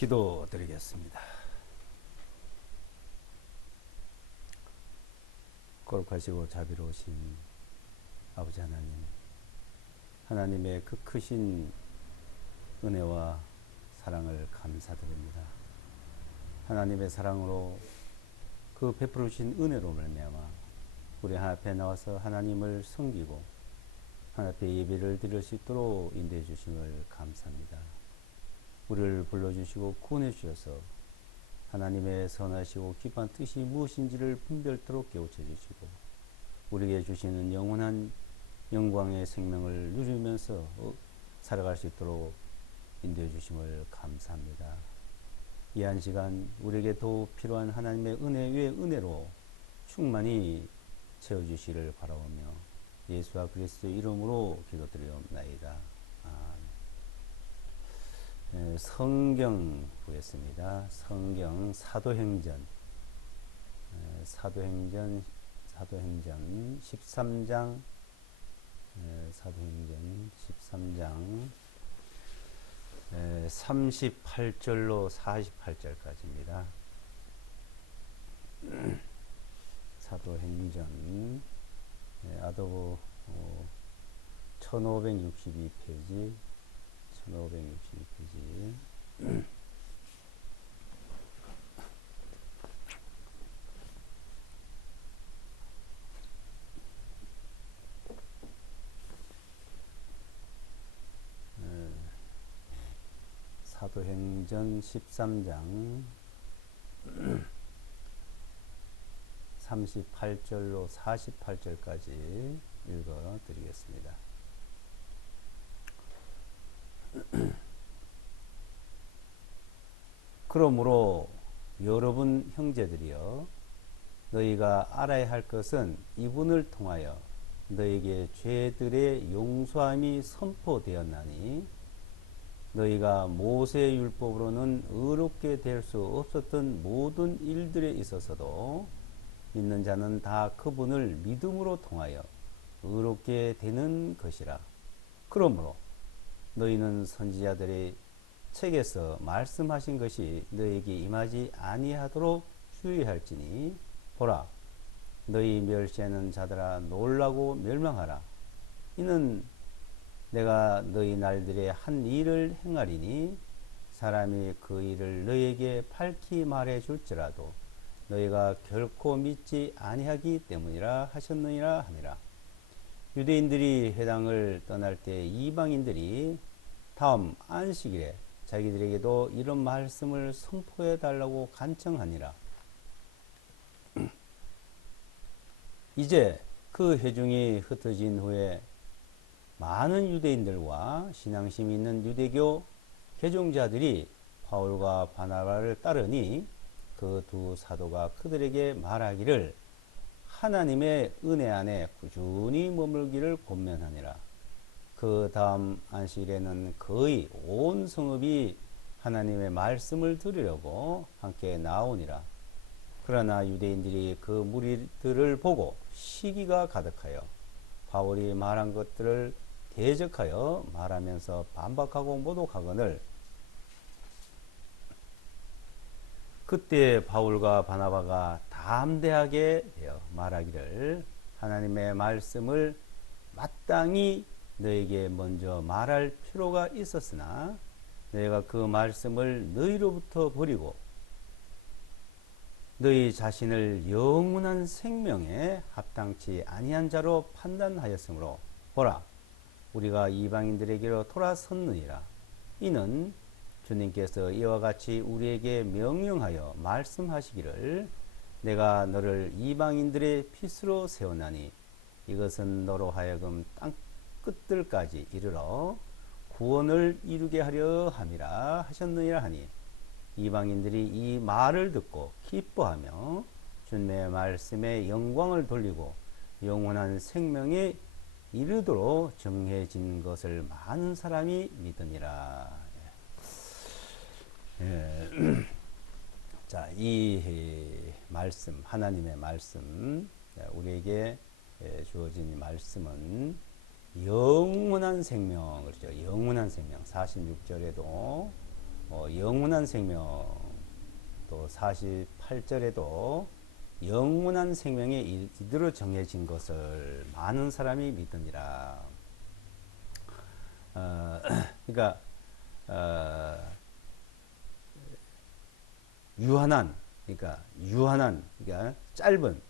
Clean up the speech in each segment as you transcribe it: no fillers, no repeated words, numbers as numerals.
기도드리겠습니다. 거룩하시고 자비로우신 아버지 하나님, 하나님의 그 크신 은혜와 사랑을 감사드립니다. 하나님의 사랑으로 그 베풀으신 은혜로 말미암아 우리 앞에 나와서 하나님을 섬기고 하나님 앞에 예배를 드릴 수 있도록 인도해 주심을 감사합니다. 우리를 불러주시고 구원해 주셔서 하나님의 선하시고 기뻐한 뜻이 무엇인지를 분별토록 깨우쳐 주시고 우리에게 주시는 영원한 영광의 생명을 누리면서 살아갈 수 있도록 인도해 주심을 감사합니다. 이 한 시간 우리에게 더욱 필요한 하나님의 은혜 위에 은혜로 충만히 채워주시기를 바라오며 예수와 그리스도의 이름으로 기도드리옵나이다. 성경 보겠습니다. 성경 사도행전 13장 사도행전 13장 38절로 48절까지입니다. 사도행전 아도브 1562페이지 1562페이지 사도행전 13장 38절로 48절까지 읽어 드리겠습니다. 그러므로 여러분 형제들이여, 너희가 알아야 할 것은 이분을 통하여 너희에게 죄들의 용서함이 선포되었나니 너희가 모세의 율법으로는 의롭게 될 수 없었던 모든 일들에 있어서도 믿는 자는 다 그분을 믿음으로 통하여 의롭게 되는 것이라. 그러므로 너희는 선지자들의 책에서 말씀하신 것이 너희에게 임하지 아니하도록 주의할지니, 보라, 너희 멸시하는 자들아 놀라고 멸망하라. 이는 내가 너희 날들에 한 일을 행하리니 사람이 그 일을 너희에게 밝히 말해 줄지라도 너희가 결코 믿지 아니하기 때문이라 하셨느니라 하니라. 유대인들이 회당을 떠날 때 이방인들이 다음 안식일에 자기들에게도 이런 말씀을 선포해 달라고 간청하니라. 이제 그 회중이 흩어진 후에 많은 유대인들과 신앙심이 있는 유대교 개종자들이 바울과 바나바를 따르니 그 두 사도가 그들에게 말하기를 하나님의 은혜 안에 꾸준히 머물기를 권면하니라. 그 다음 안식일에는 거의 온 성읍이 하나님의 말씀을 들으려고 함께 나오니라. 그러나 유대인들이 그 무리들을 보고 시기가 가득하여 바울이 말한 것들을 대적하여 말하면서 반박하고 모독하거늘, 그때 바울과 바나바가 담대하게 되어 말하기를 하나님의 말씀을 마땅히 너에게 먼저 말할 필요가 있었으나 너희가 그 말씀을 너희로부터 버리고 너희 자신을 영원한 생명에 합당치 아니한 자로 판단하였으므로 보라, 우리가 이방인들에게로 돌아섰느니라. 이는 주님께서 이와 같이 우리에게 명령하여 말씀하시기를 내가 너를 이방인들의 핏으로 세우나니 이것은 너로 하여금 땅 끝들까지 이르러 구원을 이루게 하려 함이라 하셨느니라 하니, 이방인들이 이 말을 듣고 기뻐하며 주님의 말씀에 영광을 돌리고 영원한 생명에 이르도록 정해진 것을 많은 사람이 믿으니라. 자, 이 말씀, 하나님의 말씀, 우리에게 주어진 말씀은 영원한 생명, 그렇죠? 영원한 생명. 46절에도 영원한 생명, 또 48절에도 영원한 생명에 이르러 정해진 것을 많은 사람이 믿으니라. 그러니까 유한한, 그러니까 짧은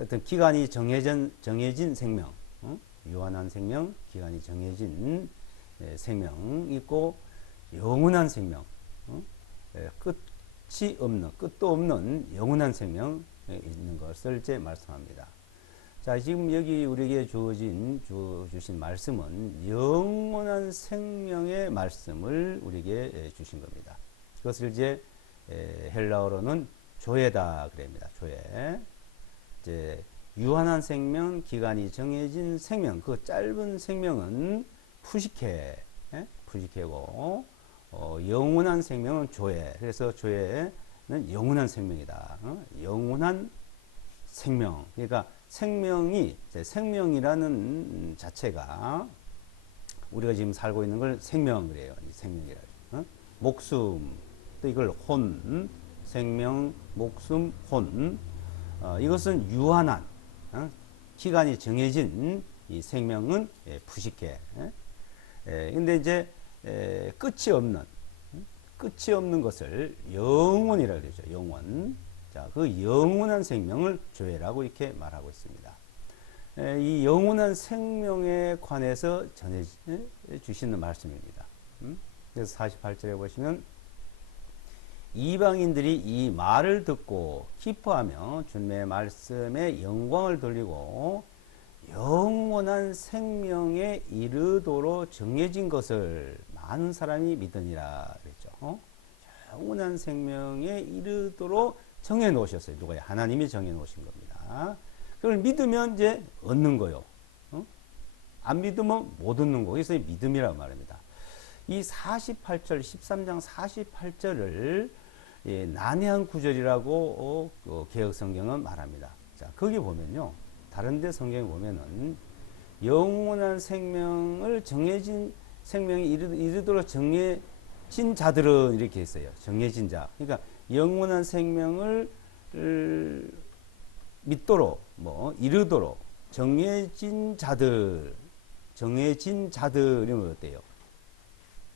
어떤 기간이 정해진 생명, 유한한 생명, 기간이 정해진 생명 있고 영원한 생명, 끝도 없는 영원한 생명 있는 것을 이제 말씀합니다. 자, 지금 여기 우리에게 주신 말씀은 영원한 생명의 말씀을 우리에게 주신 겁니다. 그것을 이제 헬라어로는 조에다 그럽니다. 조에. 이제 유한한 생명, 기간이 정해진 생명, 그 짧은 생명은 푸시케고 영원한 생명은 조에. 그래서 조에는 영원한 생명이다. 영원한 생명. 그러니까 생명이라는 자체가 우리가 지금 살고 있는 걸 생명 그래요. 생명이라. 목숨, 또 이걸 혼, 생명, 목숨, 혼. 이것은 유한한, 기간이 정해진 이 생명은 푸시케. 근데 이제 끝이 없는 것을 영원이라 그러죠. 영원. 자, 그 영원한 생명을 조회라고 이렇게 말하고 있습니다. 이 영원한 생명에 관해서 전해 주시는 말씀입니다. 그래서 48절에 보시면 이방인들이 이 말을 듣고 기뻐하며 주님의 말씀에 영광을 돌리고 영원한 생명에 이르도록 정해진 것을 많은 사람이 믿으니라 그랬죠. 영원한 생명에 이르도록 정해 놓으셨어요. 누가요? 하나님이 정해 놓으신 겁니다. 그걸 믿으면 이제 얻는 거요. 안 믿으면 못 얻는 거. 그래서 믿음이라고 말합니다. 이 48절, 13장 48절을 난해한 구절이라고 개혁성경은 말합니다. 자, 거기 보면요. 다른 데 성경에 보면은 영원한 생명을 정해진 생명이 이르도록 정해진 자들은 이렇게 했어요. 정해진 자. 그러니까 영원한 생명을 믿도록 이르도록 정해진 자들이면 어때요?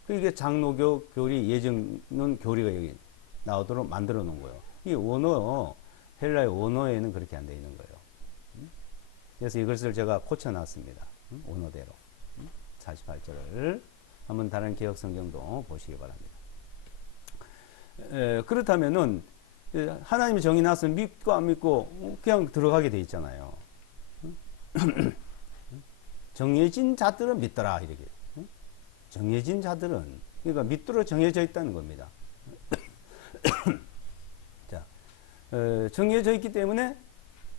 그게 장로교 교리 예정론 교리가 여기 나오도록 만들어 놓은 거예요. 이 헬라의 원어에는 그렇게 안 되어 있는 거예요. 그래서 이것을 제가 고쳐놨습니다. 원어대로. 48절을 한번 다른 개혁 성경도 보시기 바랍니다. 그렇다면은 하나님이 정해놨으면 믿고 안 믿고 그냥 들어가게 돼 있잖아요. 정해진 자들은 믿더라 이렇게. 정해진 자들은 그러니까 믿도록 정해져 있다는 겁니다. 자, 정해져 있기 때문에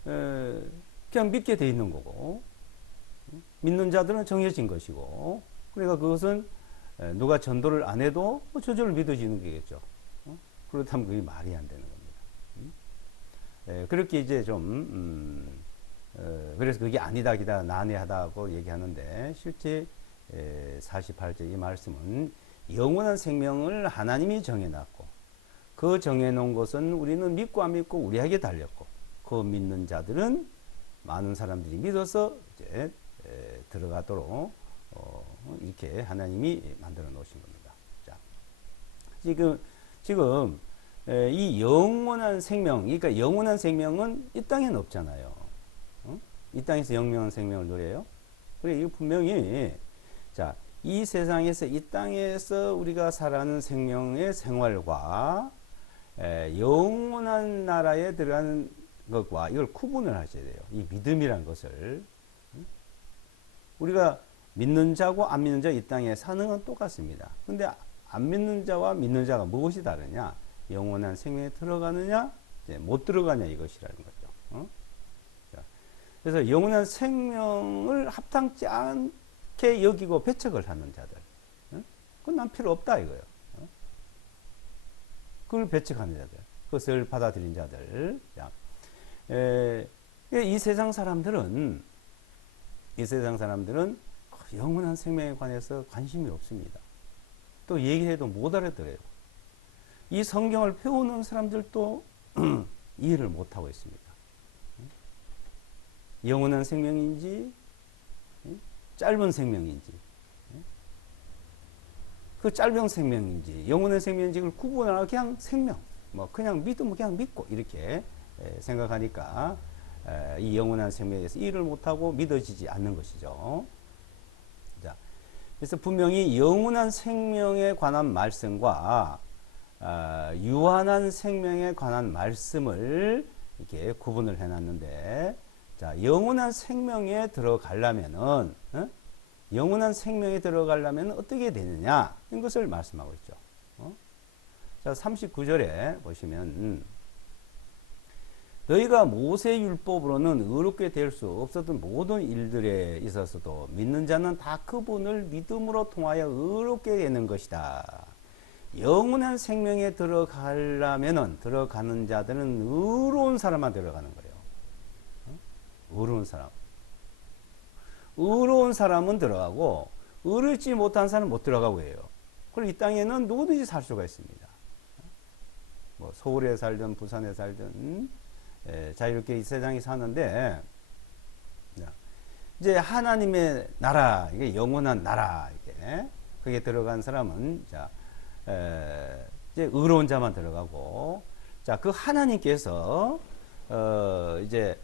그냥 믿게 돼 있는 거고 믿는 자들은 정해진 것이고 그러니까 그것은 누가 전도를 안 해도 저절로 믿어지는 거겠죠. 그렇다면 그게 말이 안 되는 겁니다. 그렇게 이제 좀 그래서 그게 아니다 기다 난해하다고 얘기하는데 실제 48절 이 말씀은 영원한 생명을 하나님이 정해놨고 그 정해놓은 것은 우리는 믿고 안 믿고 우리에게 달렸고 그 믿는 자들은 많은 사람들이 믿어서 이제 들어가도록 이렇게 하나님이 만들어 놓으신 겁니다. 자, 지금 이 영원한 생명, 그러니까 영원한 생명은 이 땅에는 없잖아요. 이 땅에서 영원한 생명을 누려요. 그래 이거 분명히 자, 이 세상에서 이 땅에서 우리가 살아가는 생명의 생활과 영원한 나라에 들어가는 것과 이걸 구분을 하셔야 돼요. 이 믿음이란 것을 우리가 믿는 자고 안 믿는 자 이 땅에 사는 건 똑같습니다. 근데 안 믿는 자와 믿는 자가 무엇이 다르냐? 영원한 생명에 들어가느냐, 못 들어가냐 이것이라는 거죠. 자, 그래서 영원한 생명을 합당치 않게 여기고 배척을 하는 자들, 그건 난 필요 없다 이거예요. 그걸 배척하는 자들, 그것을 받아들인 자들. 자, 이 세상 사람들은 영원한 생명에 관해서 관심이 없습니다. 또 얘기해도 못 알아들어요. 이 성경을 배우는 사람들도 이해를 못하고 있습니다. 영원한 생명인지 짧은 생명인지, 그 짧은 생명인지 영원한 생명인지 를 구분하고 그냥 생명, 뭐 그냥 믿으면 그냥 믿고 이렇게 생각하니까 이 영원한 생명에 대해서 이해를 못하고 믿어지지 않는 것이죠. 자, 그래서 분명히 영원한 생명에 관한 말씀과 유한한 생명에 관한 말씀을 이렇게 구분을 해놨는데, 자, 영원한 생명에 들어가려면은, 영원한 생명에 들어가려면 어떻게 되느냐, 이런 것을 말씀하고 있죠. 자, 39절에 보시면, 너희가 모세 율법으로는 의롭게 될 수 없었던 모든 일들에 있어서도 믿는 자는 다 그분을 믿음으로 통하여 의롭게 되는 것이다. 영원한 생명에 들어가는 자들은 의로운 사람만 들어가는 거예요. 의로운 사람. 의로운 사람은 들어가고 의롭지 못한 사람은 못 들어가고 해요. 그리고 이 땅에는 누구든지 살 수가 있습니다. 뭐 서울에 살든 부산에 살든 자유롭게 이 세상에 사는데, 이제 하나님의 나라, 이게 영원한 나라, 이게 그게 들어간 사람은 이제 의로운 자만 들어가고, 자, 그 하나님께서 이제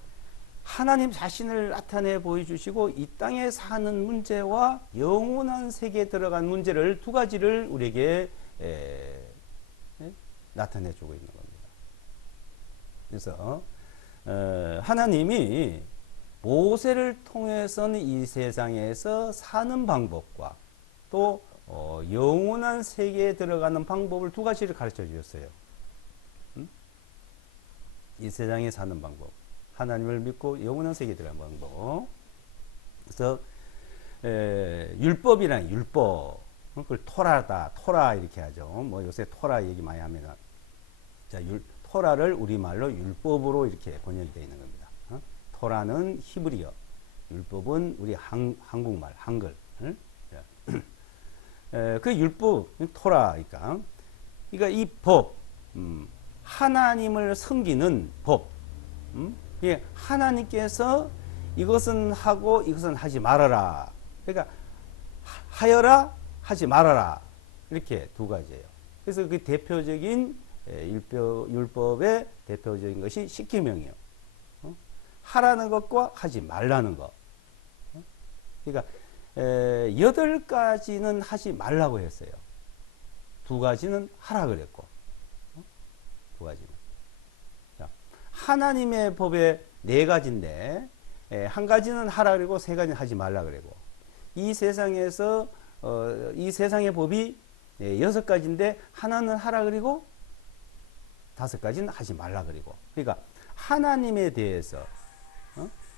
하나님 자신을 나타내 보여주시고 이 땅에 사는 문제와 영원한 세계에 들어간 문제를 두 가지를 우리에게 나타내 주고 있는 겁니다. 그래서 하나님이 모세를 통해서는 이 세상에서 사는 방법과 또 영원한 세계에 들어가는 방법을 두 가지를 가르쳐 주셨어요. 이 세상에 사는 방법, 하나님을 믿고 영원한 세계에 들어가는 방법. 그래서 율법이란 율법, 그걸 토라다, 토라 이렇게 하죠. 뭐 요새 토라 얘기 많이 합니다. 자, 토라를 우리말로 율법으로 이렇게 번역이 되어 있는 겁니다. 토라는 히브리어, 율법은 우리 한국말, 한글. 그 율법, 토라니까. 그러니까 이 법, 하나님을 섬기는 법. 예, 하나님께서 이것은 하고 이것은 하지 말아라. 그러니까 하여라, 하지 말아라. 이렇게 두 가지예요. 그래서 그 대표적인 율법의 대표적인 것이 십계명이에요. 하라는 것과 하지 말라는 것. 그러니까 8가지는 하지 말라고 했어요. 2가지는 하라 그랬고. 2가지는. 자, 하나님의 법에 4가지인데 1가지는 하라 그러고 3가지는 하지 말라 그러고, 이 세상에서 이 세상의 법이 6가지인데 하나는 하라 그리고 5가지는 하지 말라 그리고. 그러니까 하나님에 대해서,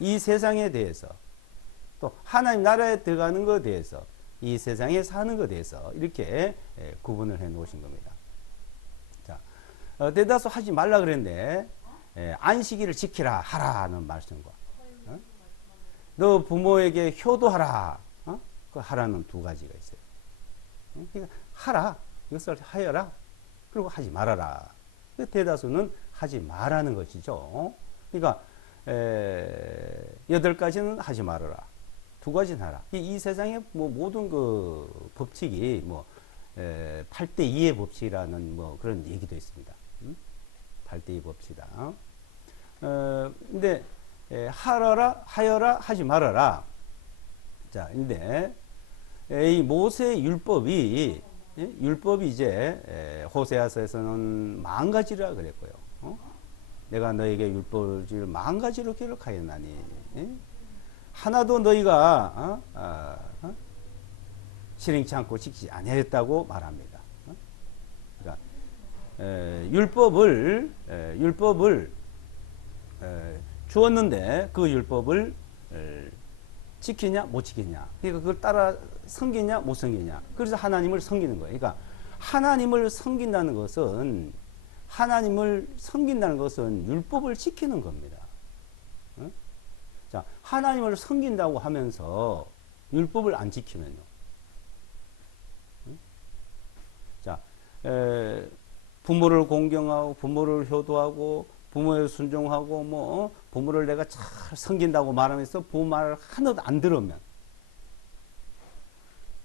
이 세상에 대해서, 또 하나님 나라에 들어가는 것에 대해서, 이 세상에 사는 것에 대해서 이렇게 구분을 해 놓으신 겁니다. 자, 대다수 하지 말라 그랬는데 안식일을 지키라 하라는 말씀과 너 부모에게 효도하라, 그 하라는 2가지가 있어요. 그러니까 하라, 이것을 하여라, 그리고 하지 말아라. 대다수는 하지 말라는 것이죠. 그러니까 8가지는 하지 말아라, 2가지는 하라. 이 세상의 뭐 모든 그 법칙이 뭐 8대2의 법칙이라는 뭐 그런 얘기도 있습니다. 8대2 법칙이다. 근데 하여라, 하지 말아라. 자, 근데 이 모세 율법이 이제 호세아서에서는 10,000가지라 그랬고요. 내가 너에게 율법을 10,000가지로 기록하였나니 하나도 너희가 실행치 않고 지키지 아니하였다고 말합니다. 그러니까 율법을 주었는데 그 율법을 지키냐 못 지키냐, 그러니까 그걸 따라 섬기냐 못 섬기냐, 그래서 하나님을 섬기는 거예요. 그러니까 하나님을 섬긴다는 것은 율법을 지키는 겁니다. 자, 하나님을 섬긴다고 하면서 율법을 안 지키면요, 에, 부모를 공경하고 부모를 효도하고 부모에 순종하고 부모를 내가 잘 섬긴다고 말하면서 부모 말을 하나도 안 들으면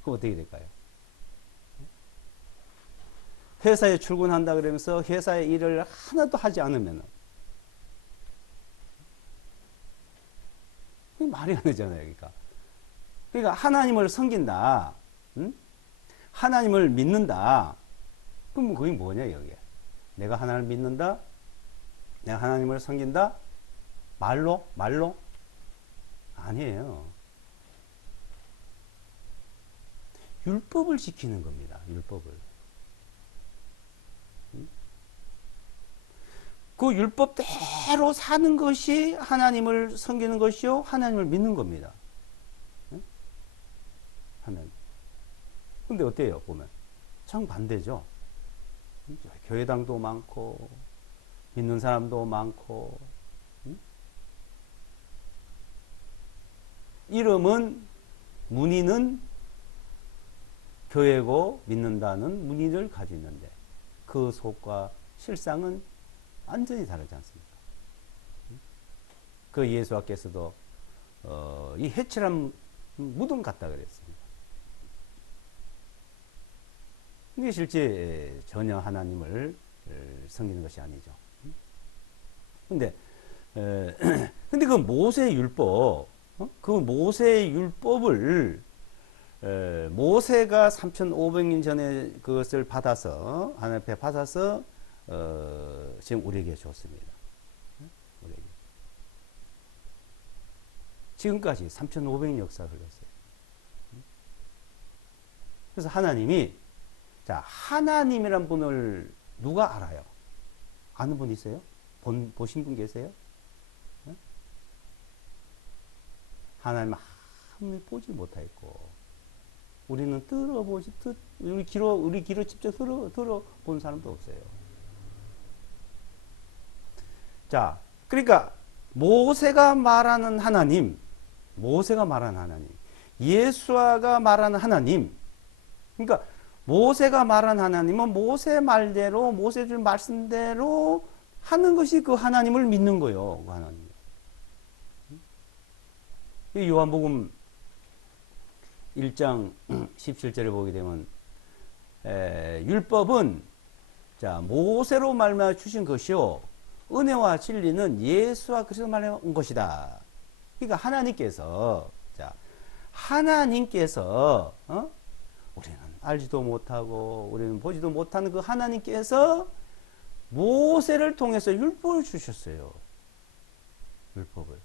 그럼 어떻게 될까요? 회사에 출근한다 그러면서 회사의 일을 하나도 하지 않으면 말이 안 되잖아요. 그러니까 하나님을 섬긴다. 응? 하나님을 믿는다. 그럼 그게 뭐냐 여기에. 내가 하나님을 믿는다. 내가 하나님을 섬긴다. 말로? 아니에요. 율법을 지키는 겁니다. 율법을. 그 율법대로 사는 것이 하나님을 섬기는 것이요. 하나님을 믿는 겁니다. 하나님. 근데 어때요? 보면. 정반대죠. 교회당도 많고, 믿는 사람도 많고, 이름은, 문의는 교회고 믿는다는 문의를 가지고 있는데, 그 속과 실상은 완전히 다르지 않습니까? 그 예수께서도 이 해칠한 무덤 같다 그랬습니다. 이게 실제 전혀 하나님을 섬기는 것이 아니죠. 근데 그 모세 율법, 그 모세 율법을 모세가 3,500년 전에 그것을 받아서 하나님 앞에 받아서 지금 우리에게 줬습니다. 우리에게. 지금까지 3,500년 역사가 흘렀어요. 그래서 하나님이 하나님이란 분을 누가 알아요? 아는 분 있어요? 보신 분 계세요? 하나님 한번 보지 못하겠고 우리는 우리 귀로 직접 들어본 사람도 없어요. 자, 그러니까 모세가 말하는 하나님, 예수아가 말하는 하나님, 그러니까 모세가 말한 하나님은 모세 말대로 모세 줄 말씀대로 하는 것이 그 하나님을 믿는 거예요. 그 하나님. 요한복음 1장 17절에 보게 되면 율법은 모세로 말미암아 주신 것이요 은혜와 진리는 예수와 그리스도 말미암아 온 것이다. 그러니까 하나님께서 우리는 알지도 못하고 우리는 보지도 못하는 그 하나님께서 모세를 통해서 율법을 주셨어요. 율법을.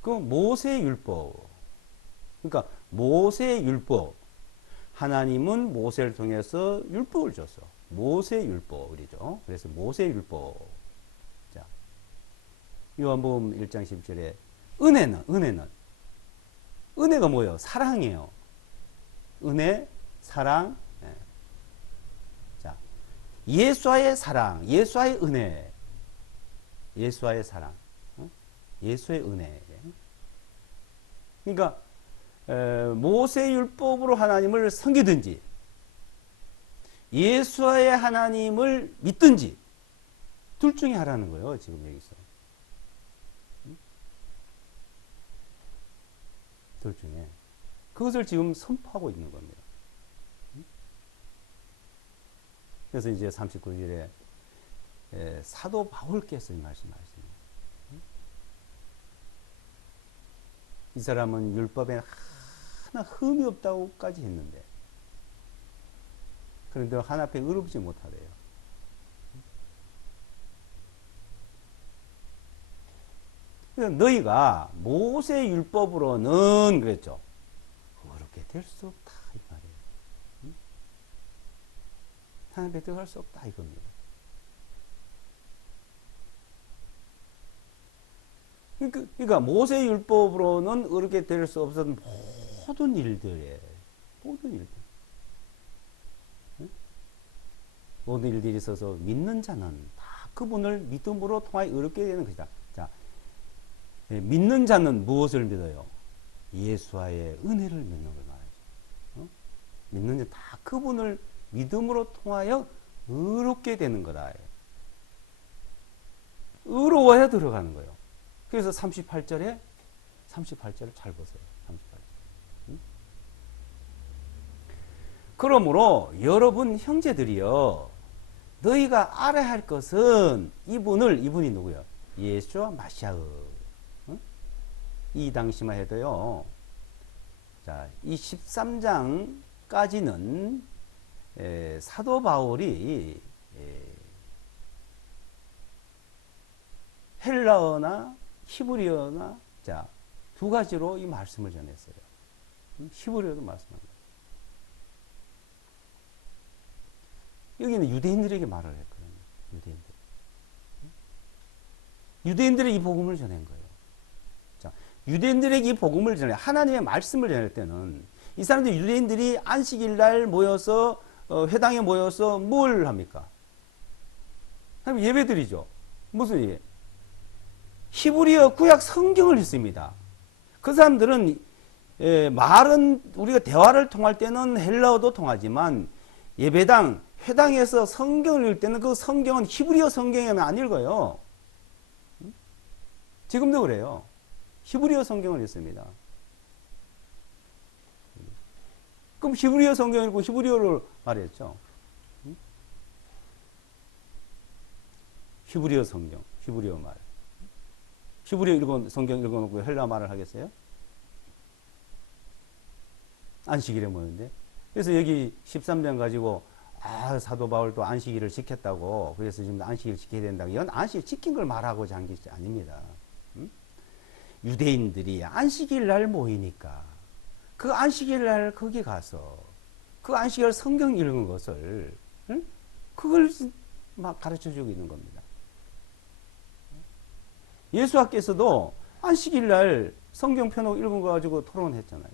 그 모세의 율법. 그러니까 모세의 율법. 하나님은 모세를 통해서 율법을 줬어. 모세의 율법이죠. 그래서 모세의 율법. 자, 요한복음 1장 10절에 은혜가 뭐예요? 사랑이에요. 은혜, 사랑. 네. 자, 예수와의 사랑, 예수와의 은혜, 예수와의 사랑, 예수의 은혜. 그러니까 모세 율법으로 하나님을 섬기든지, 예수와의 하나님을 믿든지 둘 중에 하라는 거예요. 지금 여기서. 둘 중에. 그것을 지금 선포하고 있는 겁니다. 그래서 이제 39절에 사도 바울께서 말씀하십니다. 이 사람은 율법에 하나 흠이 없다고까지 했는데 그런데 하나 앞에 의롭지 못하래요. 너희가 모세 율법으로는 그랬죠. 그렇게 될 수 없다 이 말이에요. 하나님께 들어갈 수 없다 이겁니다. 그러니까 모세 율법으로는 그렇게 될 수 없었던 모든 일들이 있어서 믿는 자는 다 그분을 믿음으로 통하여 의롭게 되는 것이다. 자, 믿는 자는 무엇을 믿어요? 예수와의 은혜를 믿는 걸 말하죠. 믿는 자 다 그분을 믿음으로 통하여 의롭게 되는 거다. 의로워야 들어가는 거예요. 그래서 38절을 잘 보세요. 38절. 그러므로 여러분 형제들이여, 너희가 알아야 할 것은 이분이 누구요? 예수와 마시아의. 이 당시만 해도요. 자, 이 13장까지는 사도 바울이 헬라어나 히브리어나 자, 두 가지로 이 말씀을 전했어요. 히브리어도 말씀합니다. 여기는 유대인들에게 말을 했거든요. 유대인들에게 이 복음을 전한 거예요. 자, 유대인들에게 이 복음을 전해 하나님의 말씀을 전할 때는 이 사람들 유대인들이 안식일 날 모여서 회당에 모여서 뭘 합니까? 예배드리죠. 무슨 예? 히브리어 구약 성경을 읽습니다. 그 사람들은 말은 우리가 대화를 통할 때는 헬라어도 통하지만 예배당, 회당에서 성경을 읽을 때는 그 성경은 히브리어 성경이면 안 읽어요. 지금도 그래요. 히브리어 성경을 읽습니다. 그럼 히브리어 성경을 읽고 히브리어를 말했죠. 히브리어 성경, 히브리어 말. 히브리어 성경 읽어놓고 헬라 말을 하겠어요? 안식일에 모였는데. 그래서 여기 13장 가지고 사도 바울도 안식일을 지켰다고, 그래서 지금 안식일 지켜야 된다고, 이건 안식일 지킨 걸 말하고자 한 것이 아닙니다. 유대인들이 안식일 날 모이니까 그 안식일 날 거기 가서 그 안식일 성경 읽은 것을 그걸 막 가르쳐 주고 있는 겁니다. 예수께서도 안식일 날 성경 펴놓고 읽은 거 가지고 토론했잖아요.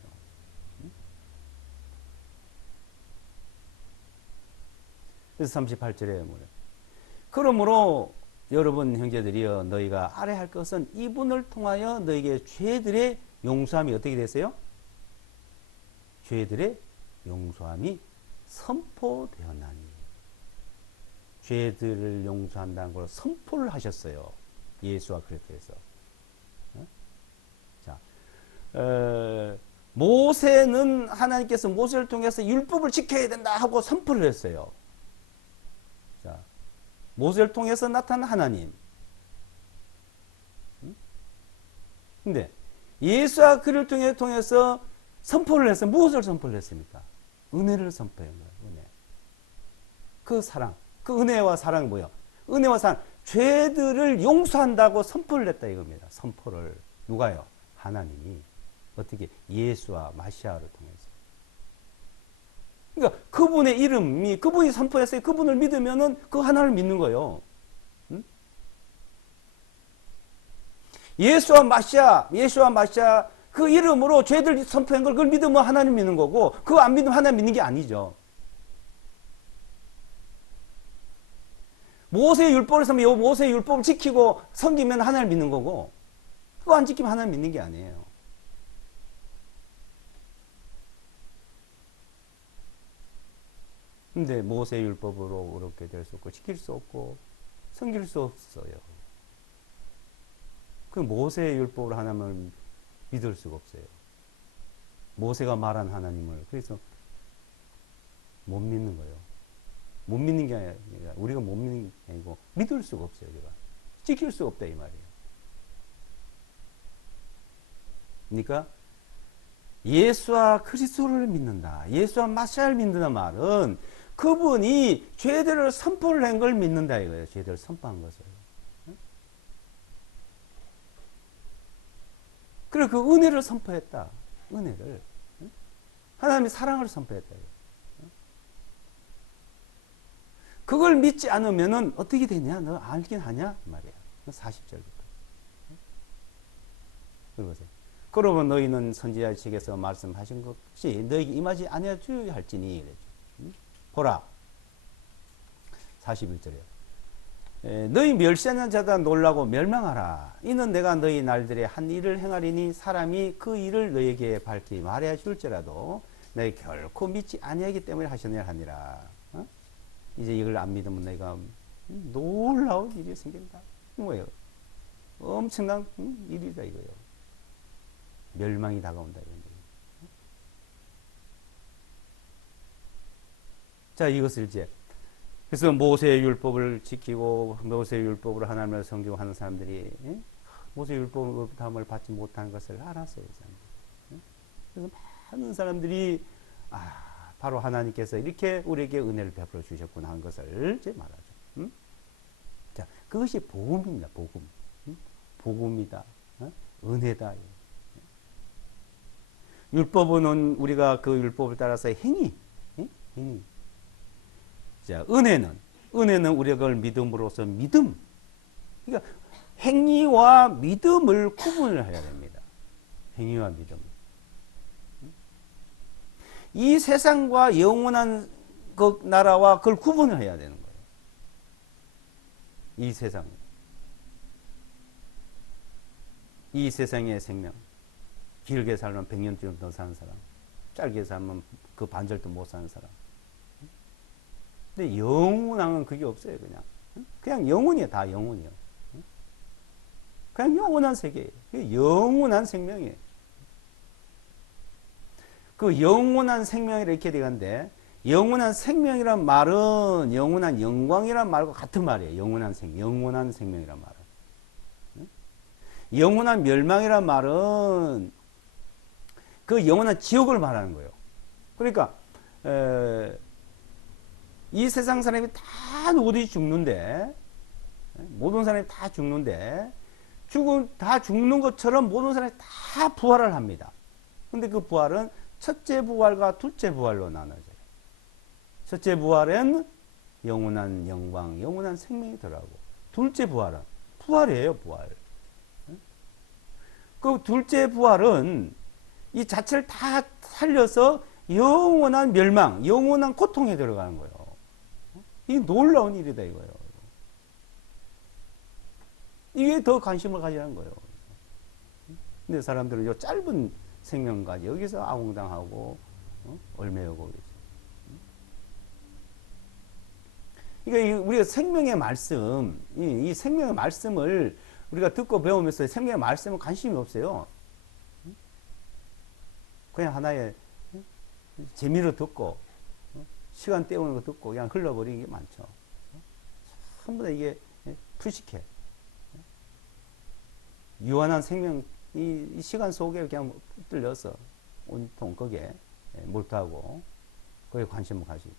그래서 38절에 뭐래? 그러므로 여러분 형제들이여, 너희가 알아야 할 것은 이분을 통하여 너희에게 죄들의 용서함이 어떻게 되세요? 죄들의 용서함이 선포되었나니. 죄들을 용서한다는 걸 선포를 하셨어요. 예수와 그리스도에서. 자, 모세는 하나님께서 모세를 통해서 율법을 지켜야 된다 하고 선포를 했어요. 자, 모세를 통해서 나타난 하나님. 근데 예수와 그를 통해서 선포를 했어요. 무엇을 선포를 했습니까? 은혜를 선포한 거예요. 은혜. 그 사랑, 그 은혜와 사랑이 뭐예요? 은혜와 사랑, 죄들을 용서한다고 선포를 했다 이겁니다. 선포를. 누가요? 하나님이. 어떻게? 예수와 마시아를 통해서. 그러니까 그분의 이름이, 그분이 선포했어요. 그분을 믿으면은 그 하나를 믿는 거예요. 예수와 마시아 그 이름으로 죄들 선포한 걸 그걸 믿으면 하나님 믿는 거고, 그거 안 믿으면 하나님 믿는 게 아니죠. 모세의 율법을 쓰면 모세의 율법을 지키고 섬기면 하나님 믿는 거고, 그거 안 지키면 하나님 믿는 게 아니에요. 근데 모세의 율법으로 어렵게 될 수 없고 지킬 수 없고 섬길 수 없어요. 그 모세의 율법으로 하나님을 믿을 수가 없어요. 모세가 말한 하나님을. 그래서 못 믿는 거예요. 못 믿는 게 아니라 우리가 못 믿는 게 아니고 믿을 수가 없어요. 우리가 지킬 수가 없다 이 말이에요. 그러니까 예수와 그리스도를 믿는다, 예수와 마시아를 믿는다 말은 그분이 죄들을 선포를 한 걸 믿는다 이거예요. 죄들을 선포한 것을. 그리고 그 은혜를 선포했다. 은혜를. 하나님의 사랑을 선포했다. 그걸 믿지 않으면은 어떻게 되냐? 너 알긴 하냐? 말이야. 40절부터. 보세요. 그러면 너희는 선지자 책에서 말씀하신 것이 너희에게 임하지 아니하 주어야 할지니 그랬죠. 보라. 41절이에요. 너희 멸시하는 자다 놀라고 멸망하라. 이는 내가 너희 날들에 한 일을 행하리니 사람이 그 일을 너희에게 밝히 말해 줄지라도 내가 결코 믿지 아니하기 때문에 하셨느냐 하니라. 이제 이걸 안 믿으면 내가 놀라운 일이 생긴다. 뭐예요? 엄청난 일이다 이거예요. 멸망이 다가온다 이런 얘기. 자, 이것을 이제 그래서 모세의 율법을 지키고 모세의 율법으로 하나님을 섬기고 하는 사람들이 모세의 율법을 받지 못한 것을 알았어요. 그래서 많은 사람들이 바로 하나님께서 이렇게 우리에게 은혜를 베풀어 주셨구나 하는 것을 이제 말하죠. 자, 그것이 복음입니다. 복음. 복음이다. 은혜다. 율법은 우리가 그 율법을 따라서 행위. 자, 은혜는 우리가 그걸 믿음으로써 믿음. 그러니까 행위와 믿음을 구분을 해야 됩니다. 행위와 믿음. 이 세상과 영원한 그 나라와 그걸 구분을 해야 되는 거예요. 이 세상. 이 세상의 생명. 길게 살면 100년 좀 더 사는 사람. 짧게 살면 그 반절도 못 사는 사람. 근데 영원한 그게 없어요, 그냥. 그냥 영원이에요, 다 영원이에요. 그냥 영원한 세계예요. 영원한 생명이에요. 그 영원한 생명이라 이렇게 되는데, 영원한 생명이란 말은 영원한 영광이란 말과 같은 말이에요. 영원한 생명이란 말은. 영원한 멸망이란 말은 그 영원한 지옥을 말하는 거예요. 그러니까, 이 세상 사람이 다 누구든지 죽는데, 모든 사람이 다 죽는데, 다 죽는 것처럼 모든 사람이 다 부활을 합니다. 근데 그 부활은 첫째 부활과 둘째 부활로 나눠져요. 첫째 부활은 영원한 영광, 영원한 생명이 들어가고, 둘째 부활은 부활이에요, 부활. 그 둘째 부활은 이 자체를 다 살려서 영원한 멸망, 영원한 고통에 들어가는 거예요. 이게 놀라운 일이다 이거예요. 이게 더 관심을 가지라는 거예요. 근데 사람들은 이 짧은 생명까지 여기서 아웅당하고 얽매이고 그러죠. 그러니까 우리가 생명의 말씀, 이 생명의 말씀을 우리가 듣고 배우면서 생명의 말씀은 관심이 없어요. 그냥 하나의 재미로 듣고 시간 때우는 거 듣고 그냥 흘러버리는 게 많죠. 전부 다 이게 불식해. 유한한 생명, 이 시간 속에 그냥 들려서 온통 거기에 몰두하고 거기에 관심을 가지고.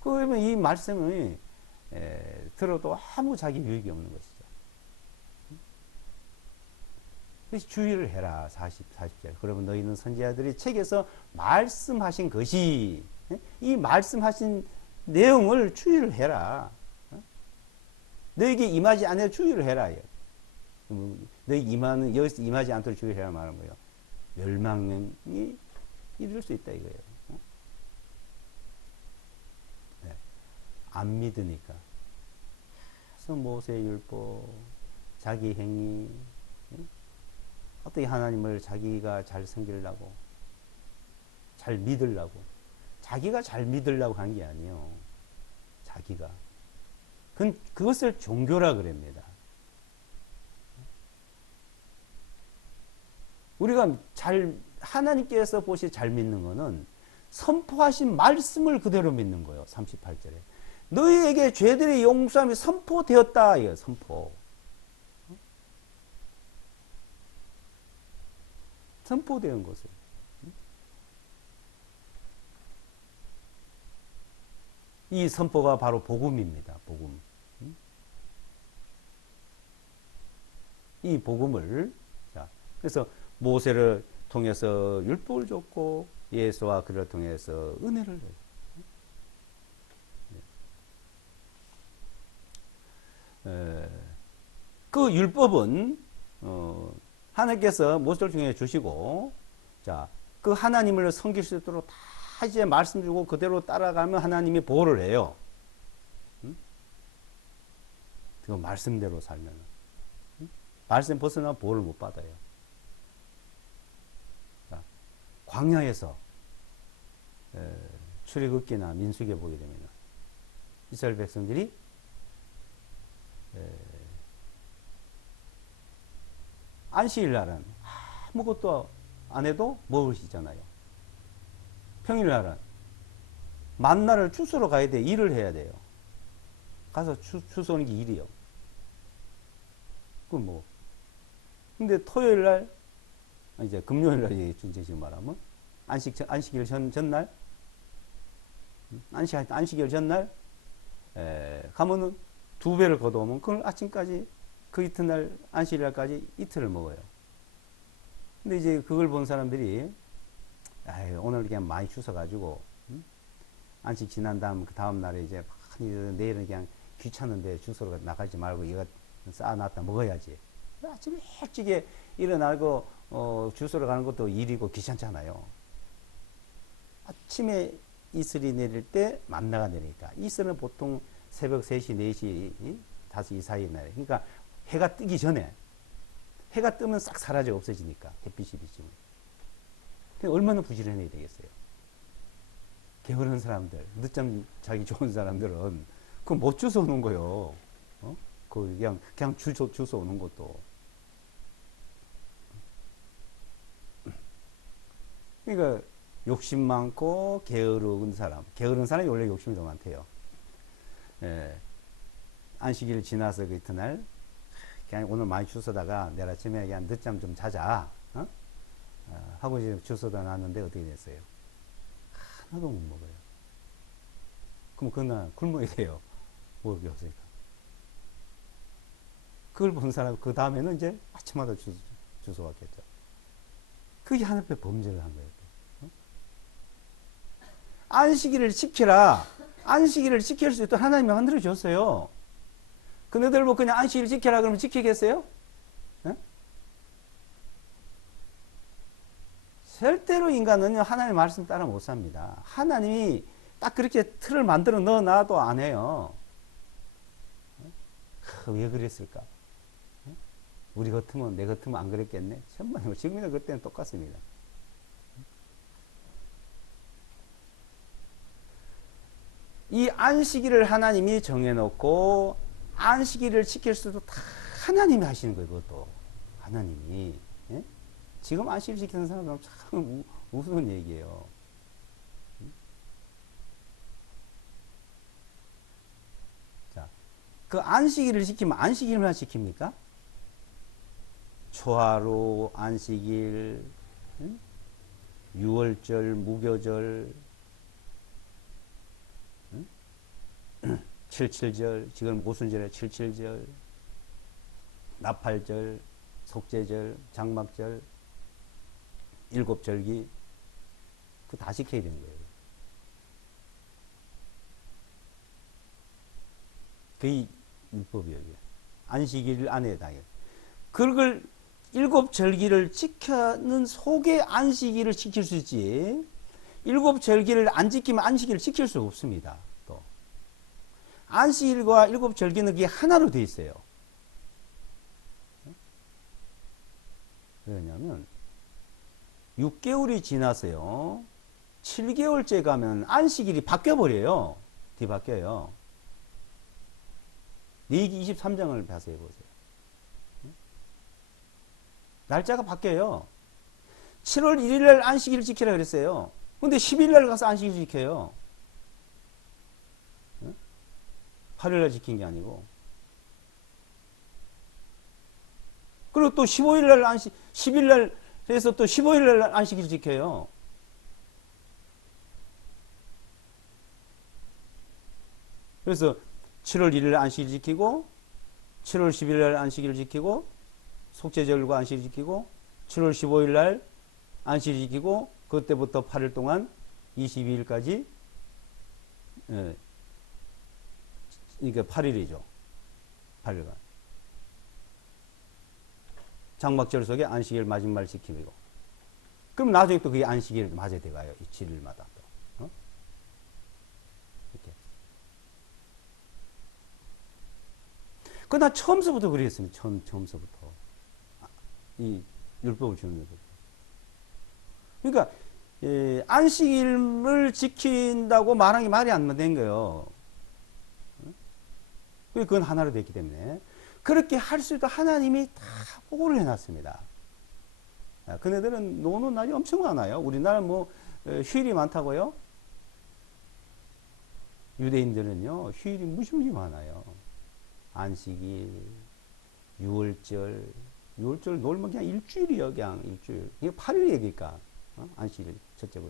그러면 이 말씀이 들어도 아무 자기 유익이 없는 것이죠. 그래서 주의를 해라. 40절. 그러면 너희는 선지자들이 책에서 말씀하신 것이, 이 말씀하신 내용을 주의를 해라. 너에게 임하지 않을 주의를 해라. 너희 여기서 임하지 않도록 주의를 해라 말은 뭐예요? 멸망이 이룰 수 있다 이거예요. 네. 안 믿으니까. 그래서 모세의 율법, 자기 행위, 어떻게 하나님을 자기가 잘 섬기려고, 잘 믿으려고, 자기가 잘 믿으려고 한 게 아니에요. 자기가. 그것을 종교라 그럽니다. 우리가 하나님께서 보시 잘 믿는 거는 선포하신 말씀을 그대로 믿는 거예요. 38절에. 너희에게 죄들의 용서함이 선포되었다. 이거예요, 선포. 선포되는 것을. 이 선포가 바로 복음입니다. 복음. 이 복음을, 자, 그래서 모세를 통해서 율법을 줬고 예수와 그를 통해서 은혜를 줬고. 그 율법은 하나님께서 모세를 통해 주시고, 자, 그 하나님을 섬길 수 있도록 다 이제 말씀 주고 그대로 따라가면 하나님이 보호를 해요. 그 말씀대로 살면. 말씀 벗어나 보호를 못 받아요. 자, 광야에서 출애굽기나 민수기에 보게 되면 이스라엘 백성들이 안식일 날은 아무것도 안 해도 먹을 수 있잖아요. 평일 날은 만나를 주스러 가야 돼. 일을 해야 돼요. 가서 주워 오는 게 일이요. 그럼 뭐. 근데 토요일 날, 이제 금요일 날, 지금 말하면, 안식일 전날, 안식일 전날, 가면은 2배를 걷어오면, 그걸 아침까지, 그 이튿날, 안식일 날까지 이틀을 먹어요. 근데 이제 그걸 본 사람들이, 오늘 그냥 많이 주워가지고, 안식 지난 그 다음 날에 이제, 내일은 그냥 귀찮은데 주소로 나가지 말고 이거 쌓아놨다 먹어야지. 아침에 일찍에 일어나고 주소로 가는 것도 일이고 귀찮잖아요. 아침에 이슬이 내릴 때 만나가 내리니까 이슬은 보통 새벽 3시, 4시, 5시 사이에 나요. 그러니까 해가 뜨기 전에 해가 뜨면 싹 사라져 없어지니까 햇빛이 비치면. 얼마나 부지런해야 되겠어요. 게으른 사람들, 늦잠 자기 좋은 사람들은 그거 못 주워 오는 거요. 그냥 주워 오는 것도. 그러니까 욕심 많고 게으른 사람이 원래 욕심이 더 많대요. 안식일 지나서 그 이튿날 그냥 오늘 많이 주워다가 내일 아침에 그냥 늦잠 좀 자자 하고 이제 주워다 놨는데 어떻게 됐어요? 하나도 못 먹어요. 그럼 그날 굶어야 돼요. 먹을 게 없으니까. 그걸 본 사람, 그 다음에는 이제 아침마다 주워 왔겠죠. 그게 하나님의 범죄를 한 거예요. 안식일을 지키라. 안식일을 지킬 수 있도록 하나님이 만들어 줬어요. 그네들 뭐 그냥 안식일 지키라 그러면 지키겠어요? 절대로 인간은 하나님의 말씀 따라 못 삽니다. 하나님이 딱 그렇게 틀을 만들어 넣어놔도 안 해요. 왜 그랬을까? 우리 같으면, 내 같으면 안 그랬겠네? 천만에, 지금이나 그때는 똑같습니다. 이 안식일을 하나님이 정해놓고, 안식일을 지킬 수도 다 하나님이 하시는 거예요, 그것도. 하나님이. 예? 지금 안식일 지키는 사람들은 참 우스운 얘기예요. 자, 그 안식일을 지키면 안식일만 지킵니까? 초하루, 안식일, 유월절, 무교절, 칠칠절, 지금 오순절에 칠칠절, 나팔절, 속죄절, 장막절, 일곱절기, 그거 다 지켜야 되는 거예요. 그게 율법이에요. 안식일 안에 당연. 그걸 일곱 절기를 지켜는 속에 안식일을 지킬 수 있지. 일곱 절기를 안 지키면 안식일을 지킬 수가 없습니다. 또 안식일과 일곱 절기는 그게 하나로 되어 있어요. 왜냐하면 6개월이 지나서요. 7개월째 가면 안식일이 바뀌어버려요. 뒤바뀌어요. 레위기 23장을 자세히 보세요. 날짜가 바뀌어요. 7월 1일 날 안식일을 지키라 그랬어요. 근데 10일 날 가서 안식일 지켜요. 8일 날 지킨 게 아니고. 그리고 또 15일 날 10일 날 해서 또 15일 날 안식일 지켜요. 그래서 7월 1일 안식일 지키고 7월 10일 날 안식일 지키고 속죄절과 안식일 지키고 7월 15일 날 안식일 지키고 그때부터 8일 동안 22일까지 그러니까 8일이죠. 8일간. 장막절 속에 안식일 마지막을 지키고 그럼 나중에 또 그게 안식일 맞아야 돼가요. 이 7일마다 또. 이렇게. 그나 처음서부터 그랬습니다. 처음서부터 이 율법을 주는 것부터. 그러니까 안식일을 지킨다고 말한 게 말이 안 된 거예요. 그건 하나로 됐기 때문에 그렇게 할 수 있도록 하나님이 다 보고를 해놨습니다. 그네들은 노는 날이 엄청 많아요. 우리나라 뭐 휴일이 많다고요? 유대인들은요 휴일이 무지무지 많아요. 안식일, 유월절 놀면 그냥 일주일이요. 그냥 일주일. 이게 8일 얘기니까 안식일 첫째 거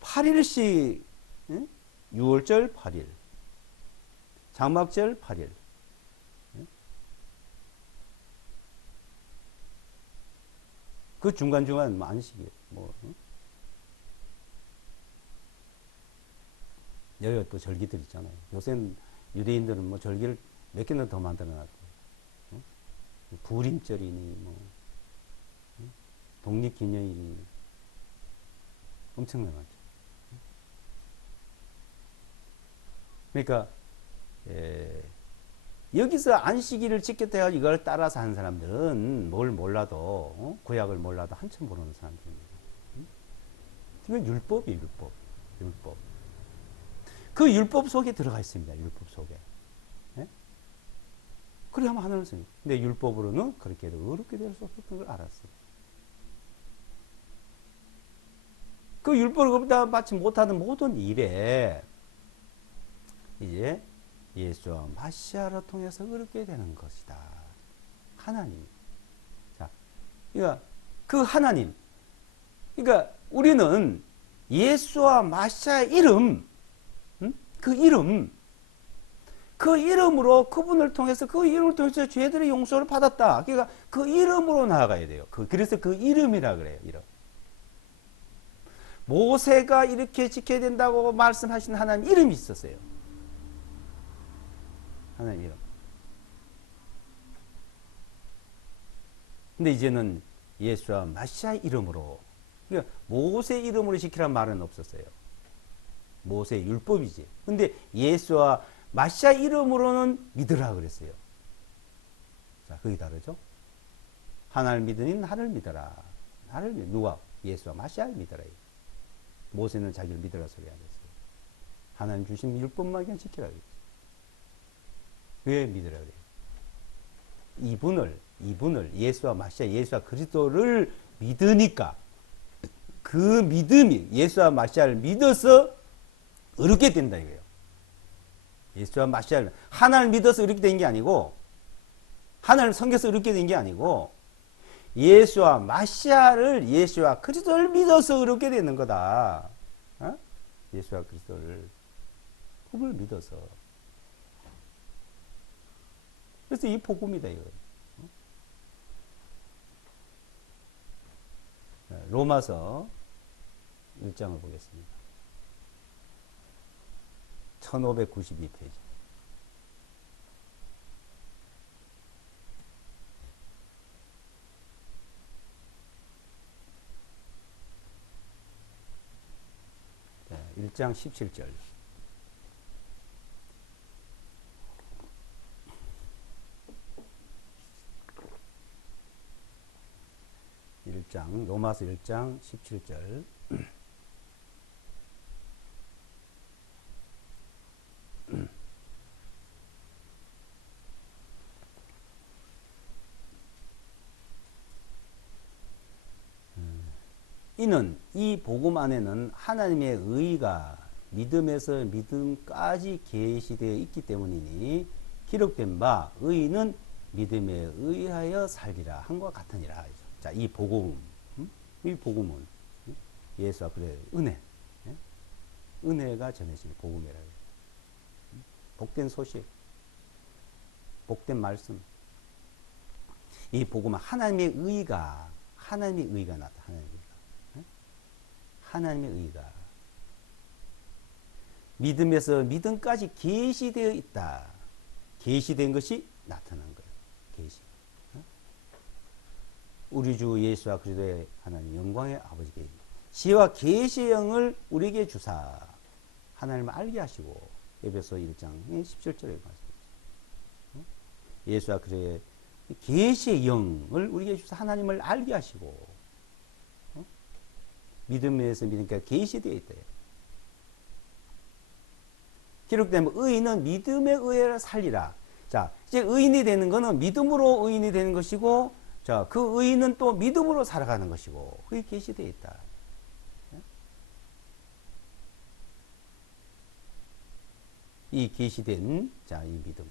8일씩 6월절 8일, 장막절 8일. 그 중간중간 안식일. 여기 또 절기들 있잖아요. 요새는 유대인들은 뭐 절기를 몇 개나 더 만들어 놨대요. 부림절이니, 독립기념일이니, 엄청나게 많죠. 그러니까, 여기서 안식일을 지켰다 이걸 따라서 하는 사람들은 뭘 몰라도, 구약을 몰라도 한참 모르는 사람들입니다. 이건 율법이에요, 율법. 그 율법 속에 들어가 있습니다, 율법 속에. 그래 하면 하나를 씁니다. 근데 율법으로는 그렇게 어렵게 될 수 없었던 걸 알았어요. 그 율법을 받지 못하는 모든 일에 이제 예수와 마시아를 통해서 어렵게 되는 것이다. 하나님. 자, 그러니까 그 하나님. 그러니까 우리는 예수와 마시아의 이름, 그 이름으로 그분을 통해서 그 이름을 통해서 죄들의 용서를 받았다. 그러니까 그 이름으로 나아가야 돼요. 그래서 그 이름이라 그래요. 이름. 모세가 이렇게 지켜야 된다고 말씀하신 하나님 이름이 있었어요. 하나님 이름. 근데 이제는 예수와 마시아 이름으로, 그러니까 모세 이름으로 지키란 말은 없었어요. 모세 율법이지. 근데 예수와 마시아 이름으로는 믿으라 그랬어요. 자, 그게 다르죠? 하나를 믿으니 나를 믿어라. 누가? 예수와 마시아를 믿어라. 모세는 자기를 믿으라 소리 안 했어요. 하나님 주신 율법만 그냥 지키라 그랬어요. 왜 믿으라 그래요? 이분을 예수와 마시아, 예수와 그리스도를 믿으니까 그 믿음이 예수와 마시아를 믿어서 어렵게 된다 이거예요. 예수와 마시아를 하나를 믿어서 어렵게 된 게 아니고 하나를 섬겨서 어렵게 된 게 아니고 예수와 마시아를 예수와 그리스도를 믿어서 어렵게 되는 거다. 예수와 그리스도를 그분을 믿어서. 그래서 이 복음이다 이거. 로마서 1장을 보겠습니다. 1592페이지. 네, 1장 17절. 1장, 로마서 1장 17절. 이는 이 복음 안에는 하나님의 의가 믿음에서 믿음까지 계시되어 있기 때문이니 기록된 바 의인은 믿음에 의하여 살리라 한과 같으니라. 자, 이 복음, 이 복음은 예수와 그의 은혜, 은혜가 전해진 복음이라. 복된 소식, 복된 말씀. 이 복음은 하나님의 의가 나타. 하나님의 의가 믿음에서 믿음까지 계시되어 있다. 계시된 것이 나타난 거예요. 계시. 우리 주 예수와 그리스도의 하나님 영광의 아버지께 지혜와 계시의 영을 우리에게 주사 하나님을 알게 하시고 에베소 1장 17절에 말씀하셨죠. 예수와 그리스도의 계시의 영을 우리에게 주사 하나님을 알게 하시고 믿음에서 믿으니까 계시되어 있다. 기록되면 의인은 믿음에 의해라 살리라. 자, 이제 의인이 되는 것은 믿음으로 의인이 되는 것이고, 자, 그 의인은 또 믿음으로 살아가는 것이고, 그게 계시되어 있다. 이 계시된, 자, 이 믿음.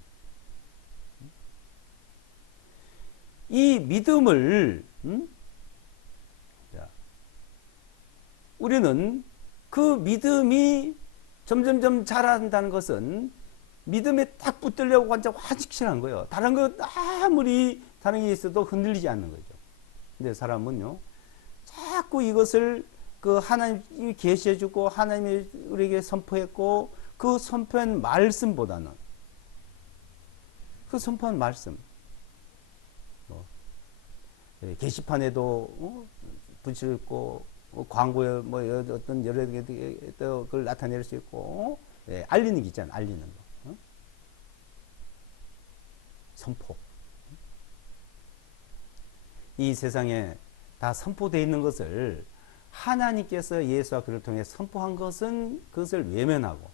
이 믿음을, 자, 우리는 그 믿음이 점점점 자란다는 것은 믿음에 딱 붙들려고 완전 확실한 거예요. 다른 거 아무리 다른 게 있어도 흔들리지 않는 거죠. 근데 사람은요, 자꾸 이것을 그 하나님이 계시해주고 하나님이 우리에게 선포했고 그 선포한 말씀보다는 그 선포한 말씀, 뭐 게시판에도 붙이고 광고에 뭐 어떤 여러 개 그걸 나타낼 수 있고 알리는 게 있잖아. 알리는 거. 선포. 이 세상에 다 선포되어 있는 것을 하나님께서 예수와 그를 통해 선포한 것은 그것을 외면하고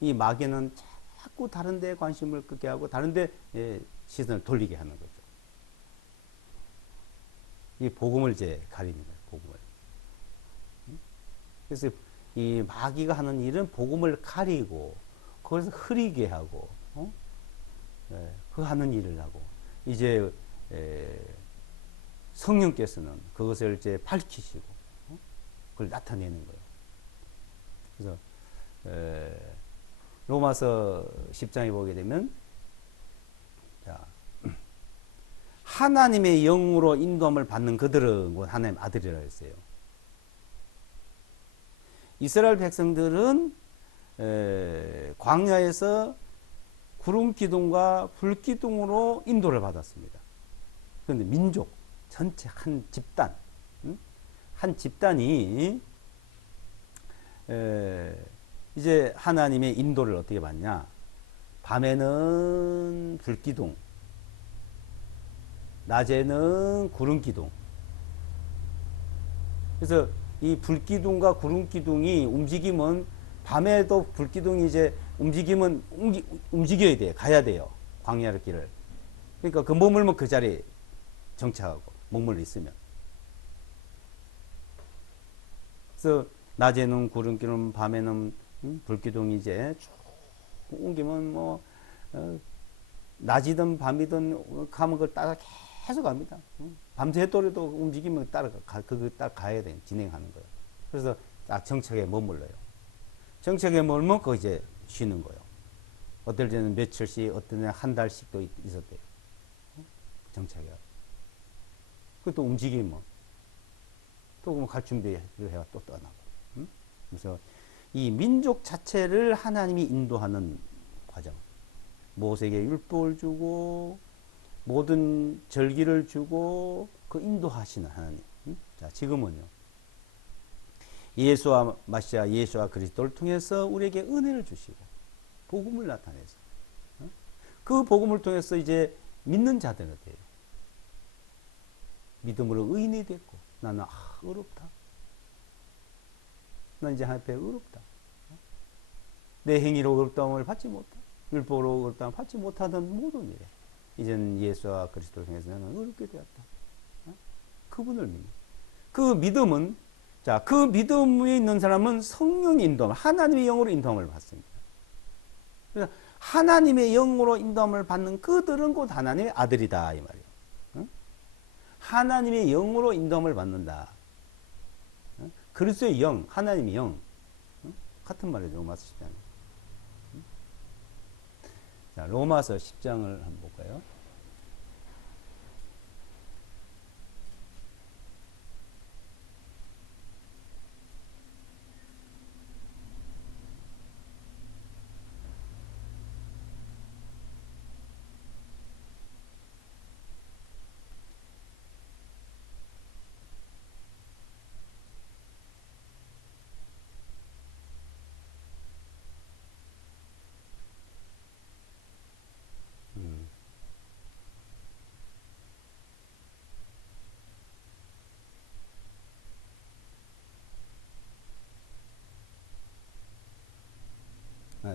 이 마귀는 자꾸 다른 데에 관심을 끄게 하고 다른 데 시선을 돌리게 하는 거죠. 이 복음을 이제 가립니다. 복음을. 그래서 이 마귀가 하는 일은 복음을 가리고 그것을 흐리게 하고 그 하는 일을 하고 이제 성령께서는 그것을 이제 밝히시고 그걸 나타내는 거예요. 그래서 로마서 10장에 보게 되면 자, 하나님의 영으로 인도함을 받는 그들은 하나님 아들이라 했어요. 이스라엘 백성들은 광야에서 구름 기둥과 불 기둥으로 인도를 받았습니다. 그런데 민족 전체 한 집단, 한 집단이 이제 하나님의 인도를 어떻게 받냐? 밤에는 불 기둥, 낮에는 구름 기둥. 그래서 이 불 기둥과 구름 기둥이 움직이면 밤에도 불 기둥이 이제 움직이면 움직여야 돼요. 가야 돼요. 광야의 길을. 그러니까 그 머물면 그 자리에 정착하고 머물러 있으면. 그래서 낮에는 구름 기둥, 밤에는 불 기둥이 이제 쭉 옮기면 뭐 낮이든 밤이든 가면 그걸 따라 계속 갑니다. 밤새도록도 움직이면 따라가, 그거 따라 가야 돼. 진행하는 거예요. 그래서 딱 정착에 머물러요. 정착에 머물면 그 이제 쉬는 거예요. 어떨 때는 며칠씩, 어떤 때는 한 달씩도 있었대요. 정착에. 그또 움직이면 또 갈 준비를 해가 또 떠나고. 그래서 이 민족 자체를 하나님이 인도하는 과정. 모세에게 율법을 주고 모든 절기를 주고 그 인도하시는 하나님. 자, 지금은요. 예수와 마시아 예수와 그리스도를 통해서 우리에게 은혜를 주시고 복음을 나타내서 그 복음을 통해서 이제 믿는 자들은 돼요. 믿음으로 의인이 됐고 나는 어렵다. 난 이제 하나님 앞에 어렵다. 내 행위로 어렵다함을 받지 못해. 율법으로 어렵다함을 받지 못하던 모든 일에 이제는 예수와 그리스도를 통해서 나는 어렵게 되었다. 그분을 믿는. 그 믿음은 자, 그 믿음에 있는 사람은 성령 인도함, 하나님의 영으로 인도함을 받습니다. 그래서 하나님의 영으로 인도함을 받는 그들은 곧 하나님의 아들이다 이 말이에요. 하나님의 영으로 인도함을 받는다. 그리스도의 영, 하나님의 영 같은 말이죠. 로마서 10장. 자, 로마서 10장을 한번 볼까요?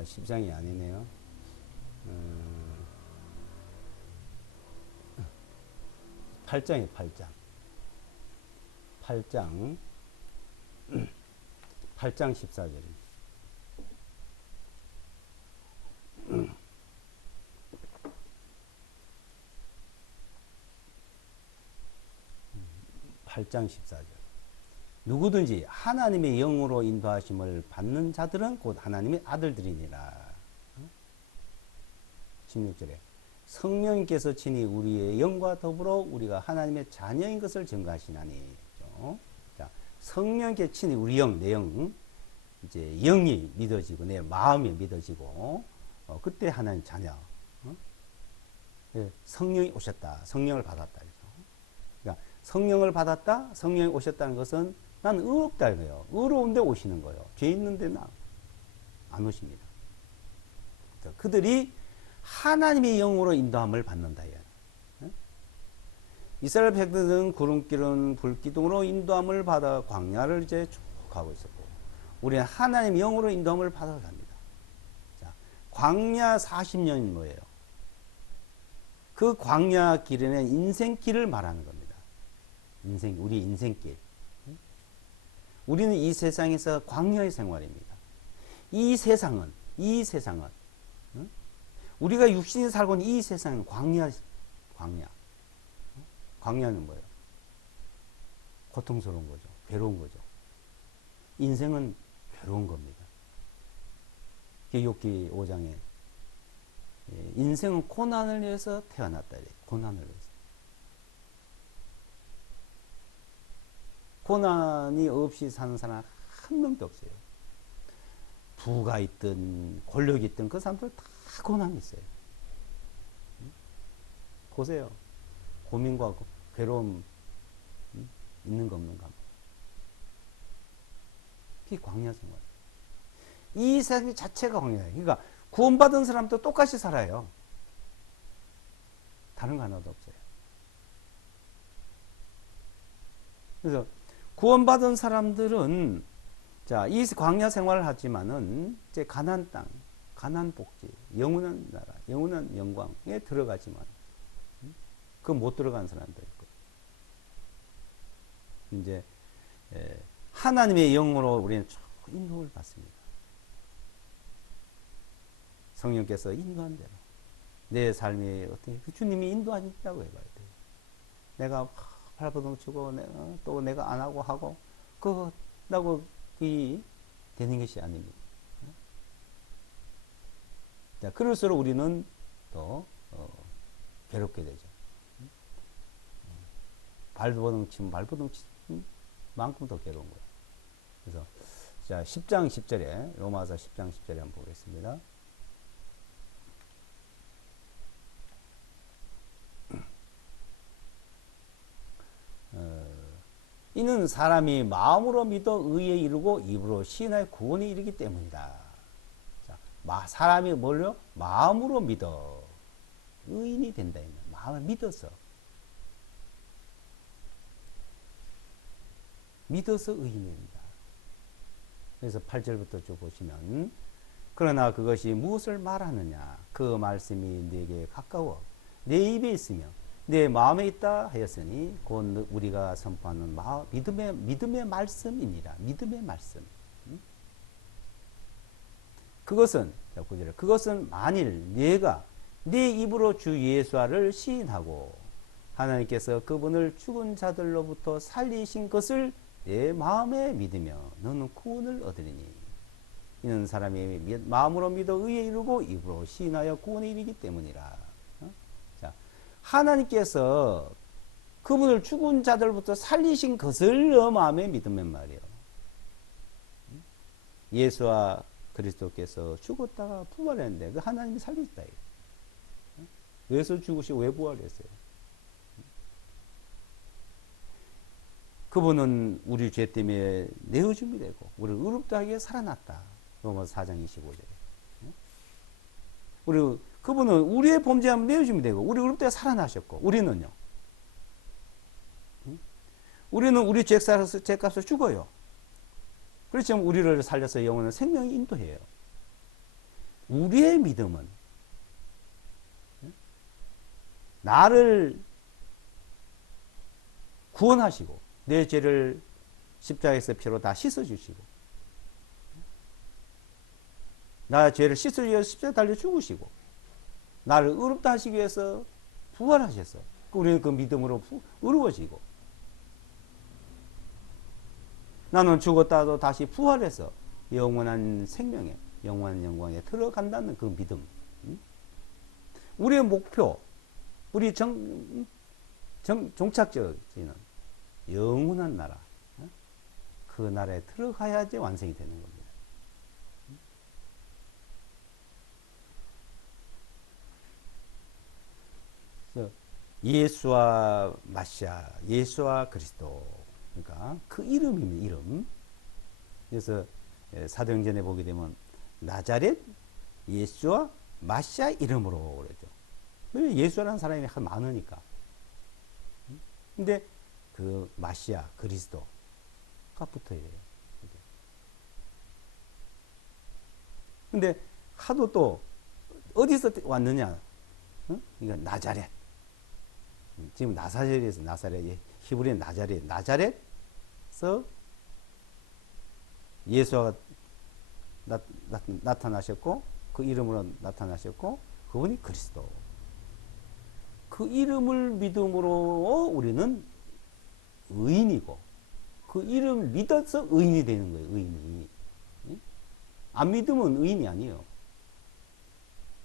10장이 아니네요. 8장이에요, 8장. 8장 8장 14절입니다. 8장 14절. 누구든지 하나님의 영으로 인도하심을 받는 자들은 곧 하나님의 아들들이니라. 16절에 성령님께서 친히 우리의 영과 더불어 우리가 하나님의 자녀인 것을 증거하시나니. 자, 성령님께 친히 우리 영, 내 영, 이제 영이 믿어지고 내 마음이 믿어지고 그때 하나님 자녀. 성령이 오셨다. 성령을 받았다. 그러니까 성령을 받았다. 성령이 오셨다는 것은 난 의롭다 이거예요. 의로운데 오시는 거예요. 죄 있는 데는 안 오십니다. 그들이 하나님의 영으로 인도함을 받는다. 이스라엘 백성들은 구름기름 불기둥으로 인도함을 받아 광야를 이제 쭉 가고 있었고, 우리는 하나님의 영으로 인도함을 받아갑니다. 자, 광야 40년이 뭐예요? 그 광야 길에는 인생길을 말하는 겁니다. 우리 인생길. 우리는 이 세상에서 광야의 생활입니다. 이 세상은 우리가 육신이 살고 있는 이 세상은 광야. 광야는 뭐예요? 고통스러운 거죠. 괴로운 거죠. 인생은 괴로운 겁니다. 욥기 5장에 인생은 고난을 위해서 태어났다. 고난을 위해서. 고난이 없이 사는 사람 한 명도 없어요. 부가 있든 권력이 있든 그 사람들 다 고난이 있어요. 보세요. 고민과 괴로움 있는 거 없는가. 그게 광야 생활. 이 세상 자체가 광야예요. 그러니까 구원받은 사람도 똑같이 살아요. 다른 거 하나도 없어요. 그래서 구원받은 사람들은 자, 이 광야 생활을 하지만은 이제 가나안 땅, 가나안 복지, 영원한 나라, 영원한 영광에 들어가지만 그 못 들어간 사람도 있고, 이제 하나님의 영으로 우리는 쭉 인도를 받습니다. 성령께서 인도한 대로 내 삶이 어떻게 주님이 인도하신다고 해봐야 돼요. 내가 발버둥 치고 또 내가 안 하고 그다고 되는 것이 아닙니다. 자, 그럴수록 우리는 더 괴롭게 되죠. 발버둥 치면 만큼 더 괴로운 거예요. 그래서 자, 10장 10절에 로마서 10장 10절에 한번 보겠습니다. 이는 사람이 마음으로 믿어 의에 이르고 입으로 시인하여 구원에 이르기 때문이다. 자, 사람이 뭘요? 마음으로 믿어 의인이 된다. 마음을 믿어서 의인이 된다. 그래서 8절부터 쭉 보시면, 그러나 그것이 무엇을 말하느냐? 그 말씀이 내게 가까워 내 입에 있으며 내 마음에 있다 하였으니 곧 우리가 선포하는 믿음의 말씀이니라. 믿음의 말씀. 그것은 자, 9절에 그것은 만일 내가 내 입으로 주 예수를 시인하고 하나님께서 그분을 죽은 자들로부터 살리신 것을 내 마음에 믿으며 너는 구원을 얻으리니 이는 사람이 마음으로 믿어 의에 이르고 입으로 시인하여 구원에 이르기 때문이라. 자, 하나님께서 그분을 죽은 자들부터 살리신 것을 너 마음에 믿으면 말이에요. 예수와 그리스도께서 죽었다가 부활했는데 그 하나님이 살리셨다. 왜서 죽으시고 왜 부활했어요? 그분은 우리 죄 때문에 내어줌이 되고 우리를 의롭다 하게 살아났다. 로마서 4장 25절에. 그분은 우리의 범죄하면 내어줌이 되고 우리 의롭다 하게 살아나셨고, 우리는요. 우리는 우리 죄값을 죽어요. 그렇지만 우리를 살려서 영원한 생명이 인도해요. 우리의 믿음은 나를 구원하시고 내 죄를 십자가에서 피로 다 씻어주시고 나 죄를 씻어주기 위해서 십자가에 달려 죽으시고 나를 의롭다 하시기 위해서 부활하셨어. 우리는 그 믿음으로 의로워지고 나는 죽었다도 다시 부활해서 영원한 생명에 영원한 영광에 들어간다는 그 믿음. 우리의 목표, 우리 종착지는 영원한 나라. 그 나라에 들어가야지 완성이 되는 겁니다. 예수와 마시아, 예수와 그리스도. 그러니까 그 이름입니다. 이름. 그래서 사도행전에 보게 되면 나자렛 예수와 마시아 이름으로 그러죠. 예수라는 사람이 많으니까. 근데 그 마시아 그리스도가 붙어야 돼요. 근데 하도 또 어디서 왔느냐? 그러니까 나자렛. 지금 나사렛에서 나사렛 히브리어 나자렛에서 예수가 나타나셨고 그 이름으로 나타나셨고 그분이 그리스도. 그 이름을 믿음으로 우리는 의인이고 그 이름을 믿어서 의인이 되는 거예요. 의인이. 안 믿으면 의인이 아니에요.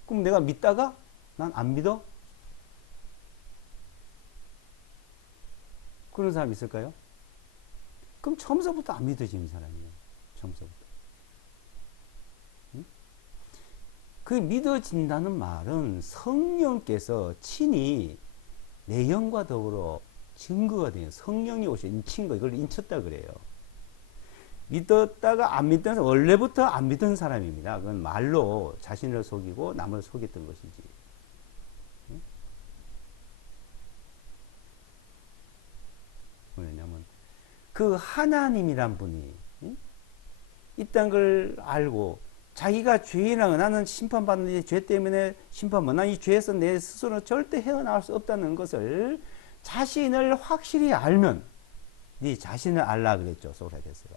그럼 내가 믿다가 난 안 믿어? 그런 사람 있을까요? 그럼 처음서부터 안 믿어지는 사람이에요. 처음서부터. 그 믿어진다는 말은 성령께서 친히 내 영과 더불어 증거가 돼요. 성령이 오셔 인친 거 이걸 인쳤다 그래요. 믿었다가 안 믿던 사람, 원래부터 안 믿던 사람입니다. 그건 말로 자신을 속이고 남을 속였던 것이지. 왜냐면 그 하나님이란 분이 있다는 걸 알고 자기가 죄인이라고 나는 심판받는 죄 때문에 심판받는 난 이 죄에서 내 스스로 절대 헤어나올 수 없다는 것을 자신을 확실히 알면 네 자신을 알라 그랬죠. 소크라테스가.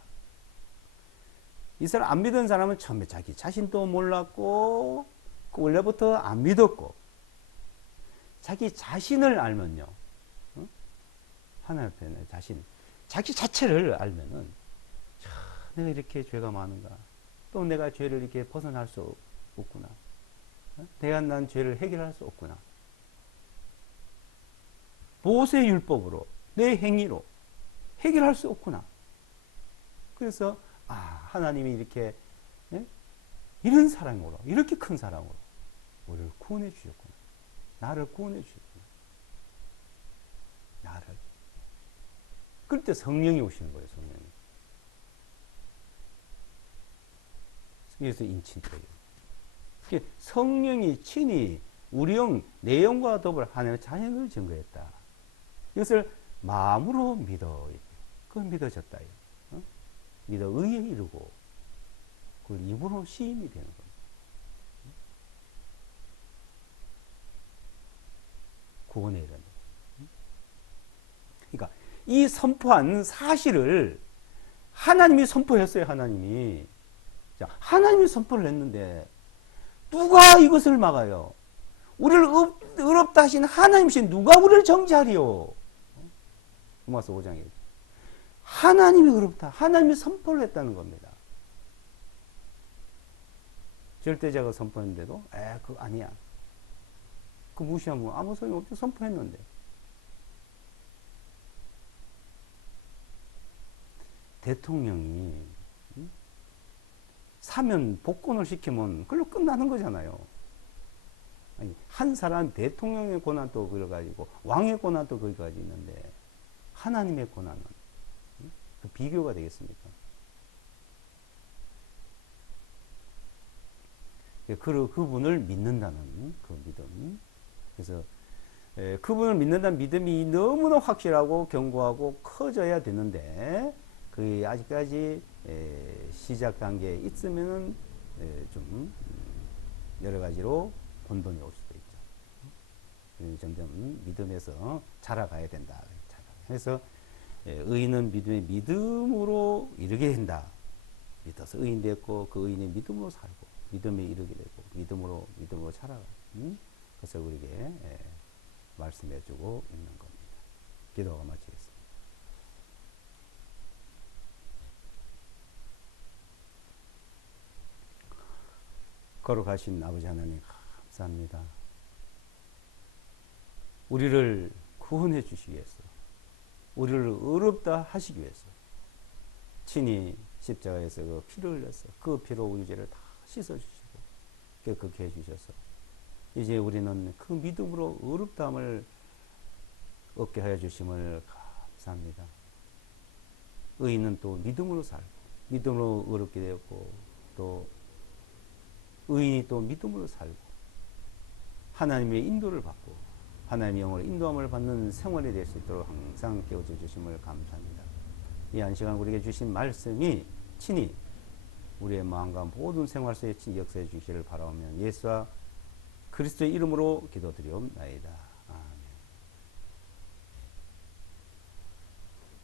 이 사람 안 믿은 사람은 처음에 자기 자신도 몰랐고 원래부터 안 믿었고 자기 자신을 알면요. 하나님 앞에 내 자신 자기 자체를 알면은 내가 이렇게 죄가 많은가 또 내가 죄를 이렇게 벗어날 수 없구나 내가 난 죄를 해결할 수 없구나 모세 율법으로 내 행위로 해결할 수 없구나 그래서 하나님이 이렇게 이런 사랑으로 이렇게 큰 사랑으로 우리를 구원해 주셨구나 나를 구원해 주셨구나 나를 그럴 때 성령이 오시는 거예요. 성령이. 그래서 인친적이에요. 성령이 친히 우리 영, 내 영과 더불어 하나님의 자연을 증거했다. 이것을 마음으로 믿어. 그걸 믿어졌다. 믿어 의에 이르고 그걸 입으로 시인이 되는 겁니다. 구원에 이르는. 그러니까 이 선포한 사실을 하나님이 선포했어요. 하나님이. 자, 하나님이 선포를 했는데 누가 이것을 막아요? 우리를 의롭다 하신 하나님이신 누가 우리를 정죄하리요? 로마서 5장에 하나님이 의롭다. 하나님이 선포를 했다는 겁니다. 절대자가 선포했는데도 그거 아니야. 그 무시하면 아무 소용 없죠. 선포했는데. 대통령이 사면 복권을 시키면 그걸로 끝나는 거잖아요. 아니, 한 사람 대통령의 권한도 그걸 가지고 왕의 권한도 그걸 가지고 있는데 하나님의 권한은 그 비교가 되겠습니까? 그분을 믿는다는 그 믿음. 그래서 그분을 믿는다는 믿음이 너무나 확실하고 견고하고 커져야 되는데 그 아직까지 시작 단계에 있으면은 좀 여러 가지로 혼돈이 올 수도 있죠. 점점 믿음에서 자라가야 된다. 그래서 의인은 믿음으로 이르게 된다. 믿어서 의인 됐고 그 의인이 믿음으로 살고 믿음에 이르게 되고 믿음으로 살아가. 그것을 우리에게 말씀해주고 있는 겁니다. 기도가 마치겠습니다. 거룩하신 아버지 하나님 감사합니다. 우리를 구원해 주시기 위해서 우리를 의롭다 하시기 위해서 친히 십자가에서 그 피를 흘려서 그 피로 우리 죄를 다 씻어주시고 깨끗게 해주셔서 이제 우리는 그 믿음으로 의롭다함을 얻게 하여 주심을 감사합니다. 의인은 또 믿음으로 살고 믿음으로 의롭게 되었고 또 의인이 또 믿음으로 살고 하나님의 인도를 받고 하나님의 영으로 인도함을 받는 생활이 될 수 있도록 항상 깨워줘 주심을 감사합니다. 이 한 시간 우리에게 주신 말씀이 친히 우리의 마음과 모든 생활 속에 친히 역사해 주시기를 바라오며 예수와 그리스도의 이름으로 기도드리옵나이다.